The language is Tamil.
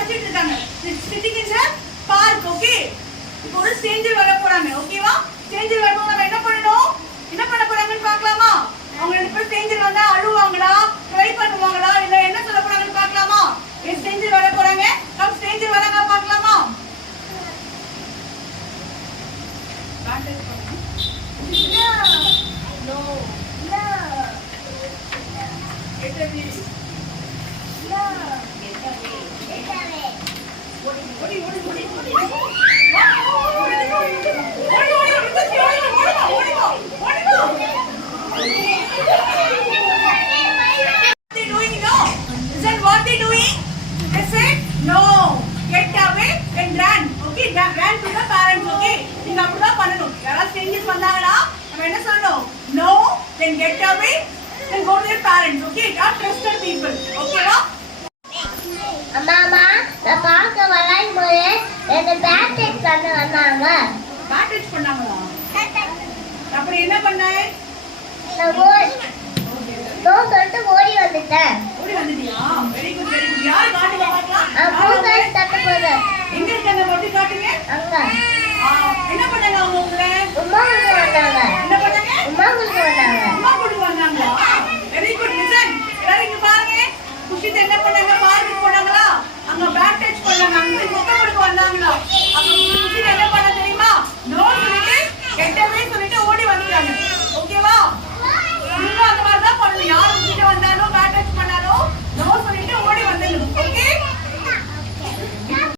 படிச்சிட்டு இருக்காங்க. Sitting in the park. Okay. இப்போ ஒரு stranger வர போறாங்க. ஓகேவா? stranger வரும்போது நம்ம என்ன பண்ணணும்? என்ன பண்ண போறாங்கன்னு பார்க்கலாமா? அவங்க ரெண்டு பேரும் stranger வந்தா அழுவாங்களா? ட்ரை பண்ணுவாங்களா? இல்ல என்ன சொல்ல போறாங்கன்னு பார்க்கலாமா? stranger வர போறாங்க. நம்ம stranger வராங்க பார்க்கலாமா? கான்டாக்ட் பண்ணுங்க. No. No. Get away. No. Get away. Get away. Odi. What they doing now? Is that what they doing? They said no. Get away and run. Okay, run to the parents. Okay. நீங்க அப்படிதான் பண்ணணும். யாராவது strangers வந்தாங்கனா நம்ம என்ன சொல்லணும்? No, then get away, then go to your parents. Okay, are trusted people. Okay வா? அம்மா நான் பார்க்க வளையும்போது என்ன பேட் டச் பண்ண வந்தாங்க. பேட் டச் பண்ணாங்களா? அப்புறம் என்ன பண்ணாய்? நான் தோசை